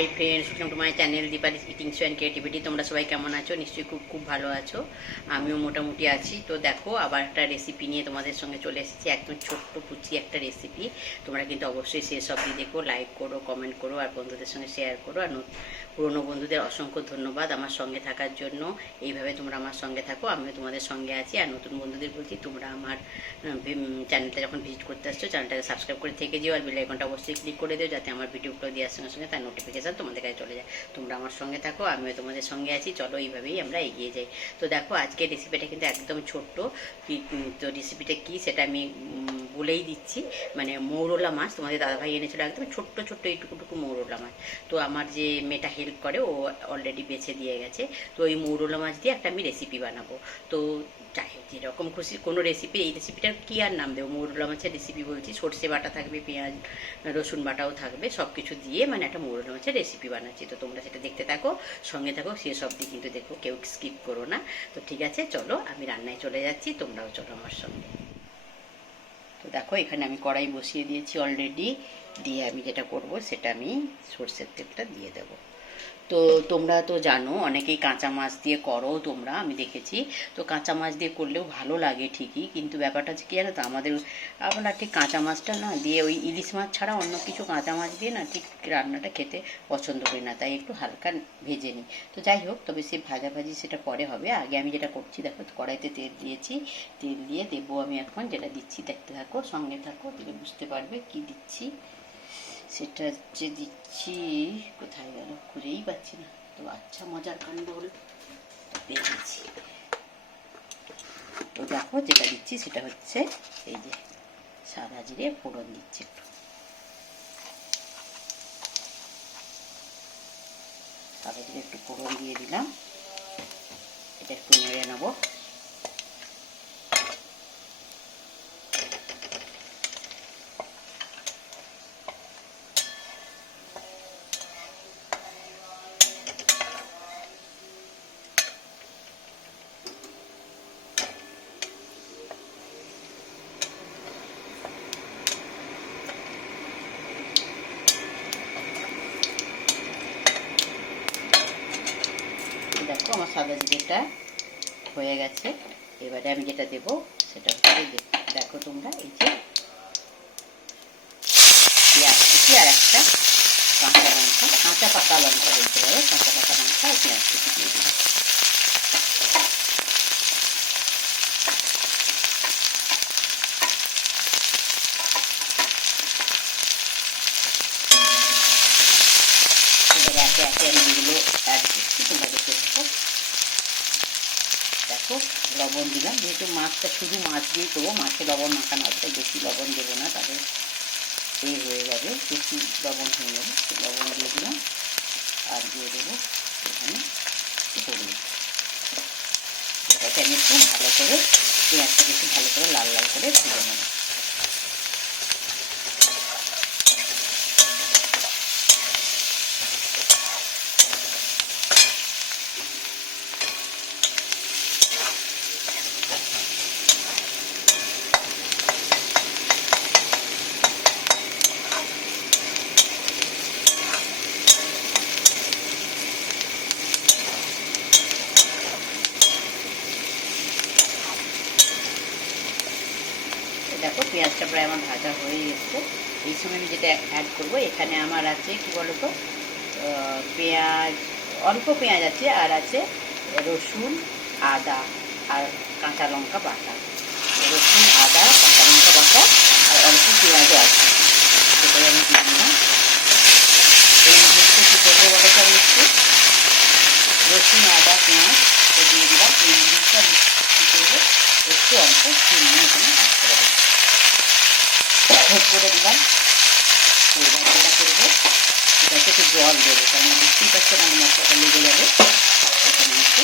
Hi friends, welcome to my channel Dipali eating show and creativity. তোমরা সবাই কেমন আছো? নিশ্চয়ই খুব খুব ভালো আছো। আমিও মোটামুটি আছি। তো দেখো, আবার একটা রেসিপি নিয়ে তোমাদের সঙ্গে চলে এসেছি। একদম ছোট্ট পুচি একটা রেসিপি। তোমরা কিন্তু অবশ্যই শেষ অবধি দেখো, লাইক করো, কমেন্ট করো, আর বন্ধুদের সঙ্গে শেয়ার করো। আর পুরনো বন্ধুদের অসংখ্য ধন্যবাদ আমার সঙ্গে থাকার জন্য। এইভাবে তোমরা আমার সঙ্গে থাকো, আমিও তোমাদের সঙ্গে আছি। আর নতুন বন্ধুদের বলছি, তোমরা আমার চ্যানেলটা যখন ভিজিট করতে আসছো, চ্যানেলটাকে সাবস্ক্রাইব করে থেকে যেও, আর বেল আইকনটা অবশ্যই ক্লিক করে দিও, যাতে আমার ভিডিওগুলো দেওয়ার সঙ্গে সঙ্গে তার নোটিফিকেশান তোমাদের কাছে চলে যায়। তোমরা আমার সঙ্গে থাকো, আমিও তোমাদের সঙ্গে আছি। চলো, এইভাবেই আমরা এগিয়ে যাই। তো দেখো, আজকে রেসিপিটা কিন্তু একদম ছোট্ট। তো রেসিপিটা কী সেটা আমি বলেই দিচ্ছি। মানে মৌরলা মাছ তোমাদের দাদাভাই এনেছিল, একদম ছোট্ট ছোট্ট এইটুকুটুকু মৌরলা মাছ। তো আমার যে মেয়েটা হেল্প করে, ও অলরেডি বেছে দিয়ে গেছে। তো এই মৌরলা মাছ দিয়ে একটা আমি রেসিপি বানাবো। তো চাই যেরকম খুশি কোনো রেসিপি, এই রেসিপিটার কী আর নাম দেবো, মৌরলা মাছের রেসিপি বলছি। সর্ষে বাটা থাকবে, পেঁয়াজ রসুন বাটাও থাকবে, সব কিছু দিয়ে মানে একটা মৌরলা মাছের রেসিপি বানাচ্ছি। তো তোমরা সেটা দেখতে থাকো, সঙ্গে থাকো, শেষ অবধি কিন্তু দেখো, কেউ স্কিপ করো না। তো ঠিক আছে, চলো আমি রান্নায় চলে যাচ্ছি, তোমরাও চলো আমার সঙ্গে। তো দেখো, এখানে আমি কড়াই বসিয়ে দিয়েছি অলরেডি। দিয়ে আমি যেটা করব, সেটা আমি সর্ষের তেলটা দিয়ে দেবো। তো তোমরা তো জানো, অনেকেই কাঁচা মাছ দিয়ে করো তোমরা, আমি দেখেছি। তো কাঁচা মাছ দিয়ে করলেও ভালো লাগে ঠিকই, কিন্তু ব্যাপারটা হচ্ছে কি জানো তো, আমরা ঠিক কাঁচা মাছটা না দিয়ে, ওই ইলিশ মাছ ছাড়া অন্য কিছু কাঁচা মাছ দিয়ে না ঠিক রান্নাটা খেতে পছন্দ করি না, তাই একটু হালকা ভেজে নিই। তো যাই হোক, তবে সে ভাজাভাজি সেটা পরে হবে। আগে আমি যেটা করছি, দেখো কড়াইতে তেল দিয়েছি। তেল দিয়ে দেবো আমি এখন, যেটা দিচ্ছি দেখতে থাকো, সঙ্গে থাকো, তুমি বুঝতে পারবে কি দিচ্ছি। সেটা যে দিচ্ছি, কোথায় গেল খুঁজেই পাচ্ছি না। তো আচ্ছা, মজার কাণ্ড হলো, পেয়ে গেছি। তো দেখো, যেটা দিচ্ছি সেটা হচ্ছে এই যে সাদা জিরে ফোড়ন দিচ্ছি। একটু সাদা জিরে একটু ফোড়ন দিয়ে দিলাম। এটা একটু নেড়ে নেবো। দেখো, আমার সাদা জিরেটা হয়ে গেছে। এবারে আমি যেটা দেবো সেটা হচ্ছে, দেখো তোমরা, এই যে পেঁয়াজ কুচি আর একটা কাঁচা লঙ্কা, কাঁচা পাকা লঙ্কা বলতে পারো, কাঁচা পাকা লঙ্কা আর পেঁয়াজ কুচি দিয়ে দিলাম। একে একে আমি যেগুলো অ্যাড করছি তোমরা দেখতে থাকো। দেখো, লবণ দিলাম, যেহেতু মাছটা শুধু মাছ দিয়ে করবো, মাছে লবণ মাখানো হবে, বেশি লবণ দেবো না, তাহলে হয়ে যাবে, বেশি লবণ হয়ে যাবে। লবণ দিয়ে দিলাম। আর দিয়ে দেবো এখানে হলুদ। এটাকে আমি একটু ভালো করে, পেঁয়াজটাকে একটু ভালো করে লাল লাল করে ভেজে নেব। দেখো, পেঁয়াজটা প্রায় আমার ভাজা হয়ে এসছে। এই সময় আমি যেটা অ্যাড করবো, এখানে আমার আছে কি বলতো, পেঁয়াজ, অল্প পেঁয়াজ আছে, আর আছে রসুন, আদা আর কাঁচা লঙ্কা বাটা। রসুন, আদা, কাঁচা লঙ্কা বাটা আর অল্প পেঁয়াজও আছে, সেটাই আমি দিয়ে দিলাম। এই মুহূর্তে কী করবো বলো তো, আমি একটু রসুন, আদা, পেঁয়াজ দিয়ে দিলাম। এই মুহূর্তে আমি কী করবো, একটু অল্প চিনি এখানে অ্যাড করে দেবো, করে দিলাম। এবার যেটা করবো, সেটাকে একটু জল দেবো, কারণ বুঝতেই পারছো না, মশলাটা লেগে যাবে। এখানে একটু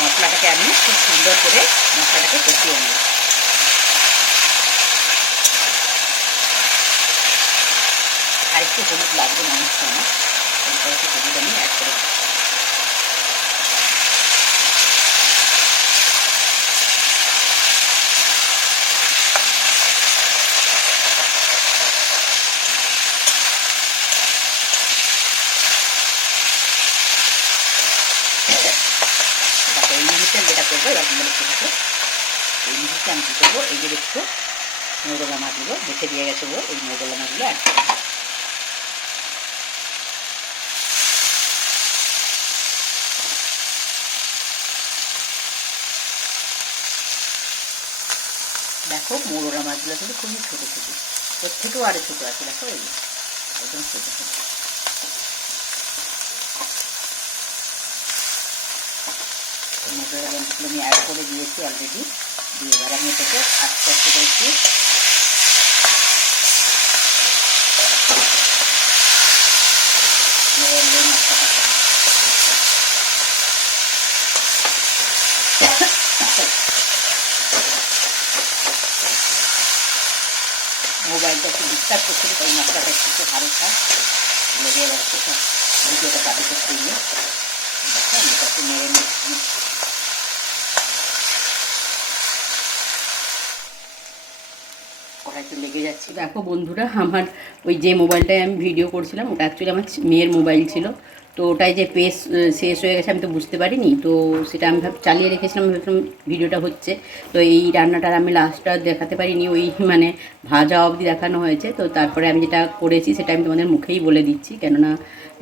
মশলাটাকে আমি খুব সুন্দর করে মশলাটাকে কষিয়ে নেব। আর একটু হলুদ লাগবে মনে হচ্ছে আমার, এরপর একটু হলুদ আমি অ্যাড করে দেবো। এই মুহূর্তে আমি যেটা করবো, এবার তোমরা দেখতে থাকো। এই মুহূর্তে আমি কী করবো, এই যে দেখছো মৌরলা মাছগুলো দেখে দিয়ে গেছে ও, এই মৌরলা মাছগুলো অ্যাড করবো। দেখো মৌরলা মাছগুলো কিন্তু খুবই ছোটো ছোটো, ওর থেকেও আরও ছোটো আছে, দেখো এই একদম ছোটো ছোটো। মশলার গন্ধগুলো আমি অ্যাড করে দিয়েছি অলরেডি, দিয়ে এবার আমি এটাকে আস্তে আস্তে করেছি মোবাইলটা একটু ডিস্টার্ব করছিল, তাই মশলাটা একটু হালকা লেগে যাচ্ছে, ভিডিওটা কাটি করতে গিয়ে দেখো আমি একটু নেড়ে নিচ্ছি। কড়াইতে লেগে যাচ্ছে। দেখো বন্ধুরা, আমার ওই যে মোবাইলটায় আমি ভিডিও করছিলাম ওটা অ্যাকচুয়ালি আমার মেয়ের মোবাইল ছিল, তো ওটাই যে পেজ শেষ হয়ে গেছে আমি তো বুঝতে পারিনি, তো সেটা আমি চালিয়ে রেখেছিলাম, ভাবছিলাম ভিডিওটা হচ্ছে। তো এই রান্নাটার আমি লাস্টটা দেখাতে পারিনি, ওই মানে ভাজা অবধি দেখানো হয়েছে। তো তারপরে আমি যেটা করেছি সেটা আমি তোমাদের মুখেই বলে দিচ্ছি, কেননা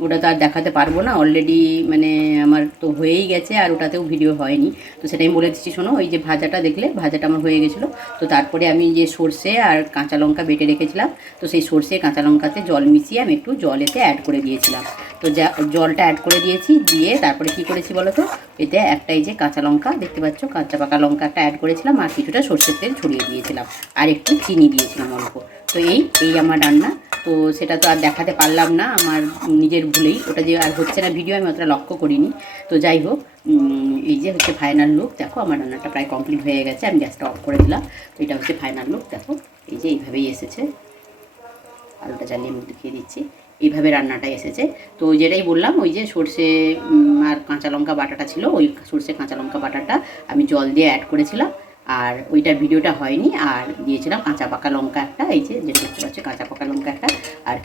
ওটা তো আর দেখাতে পারবো না, অলরেডি মানে আমার তো হয়েই গেছে আর ওটাতেও ভিডিও হয়নি। তো সেটা আমি বলে দিচ্ছি, শোনো, ওই যে ভাজাটা দেখলে ভাজাটা আমার হয়ে গেছিলো। তো তারপরে আমি যে সর্ষে আর কাঁচা লঙ্কা বেটে রেখেছিলাম, তো সেই সর্ষে কাঁচা লঙ্কাতে জল মিশিয়ে আমি একটু জলেতে অ্যাড করে দিয়েছিলাম। তো জলটা অ্যাড করে দিয়েছি, দিয়ে তারপরে কি করেছি বলো তো, এতে একটা এই যে কাঁচা লঙ্কা দেখতে পাচ্ছ, কাঁচা পাকা লঙ্কা একটা অ্যাড করেছিলাম, আর কিছুটা সর্ষের তেল ছড়িয়ে দিয়েছিলাম, আর একটু চিনি দিয়েছিলাম অল্প। তো এই আমার রান্না। তো সেটা তো আর দেখাতে পারলাম না আমার নিজের ভুলেই, ওটা যে আর হচ্ছে না ভিডিও আমি অতটা লক্ষ্য করিনি। তো যাই হোক, এই যে হচ্ছে ফাইনাল লুক। দেখো আমার রান্নাটা প্রায় কমপ্লিট হয়ে গেছে, আমি গ্যাসটা অফ করে দিলাম। তো এটা হচ্ছে ফাইনাল লুক, দেখো এই যে এইভাবেই এসেছে। আলুটা জ্বালিয়ে আমি দেখিয়ে দিচ্ছি, এইভাবে রান্নাটা এসেছে। তো যেটাই বললাম, ওই যে সর্ষে আর কাঁচা লঙ্কা বাটাটা ছিল, ওই সর্ষে কাঁচা লঙ্কা বাটাটা আমি জল দিয়ে অ্যাড করেছিলাম, আর ওইটার ভিডিওটা হয়নি। আর দিয়েছিলাম কাঁচা পাকা লঙ্কা একটা, এই যে যেটা দেখতে পাচ্ছি কাঁচা পাকা লঙ্কা একটা, আর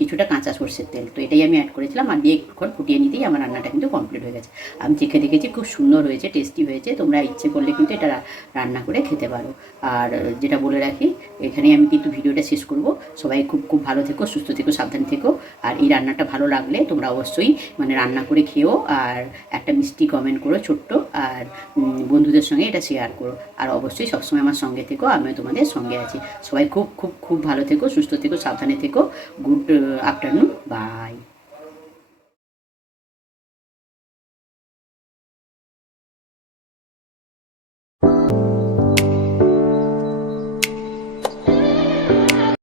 কিছুটা কাঁচা সর্ষের তেল। তো এটাই আমি অ্যাড করেছিলাম, আর দিয়ে একটুক্ষণ ফুটিয়ে নিতেই আমার রান্নাটা কিন্তু কমপ্লিট হয়ে গেছে। আমি চেখে দেখেছি, খুব সুন্দর হয়েছে, টেস্টি হয়েছে। তোমরা ইচ্ছে করলে কিন্তু এটা রান্না করে খেতে পারো। আর যেটা বলে রাখি, এখানেই আমি কিন্তু ভিডিওটা শেষ করব। সবাই খুব খুব ভালো থেকো, সুস্থ থেকো, সাবধান থেকো। আর এই রান্নাটা ভালো লাগলে তোমরা অবশ্যই মানে রান্না করে খেও, আর একটা মিষ্টি কমেন্ট করো ছোট্ট, আর বন্ধুদের সঙ্গে এটা শেয়ার করো। আর অবশ্যই সবসময় আমার সঙ্গে থেকো, আমিও তোমাদের সঙ্গে আছি। সবাই খুব খুব খুব ভালো থেকো, সুস্থ থেকো, সাবধানে থেকো। Good afternoon, by.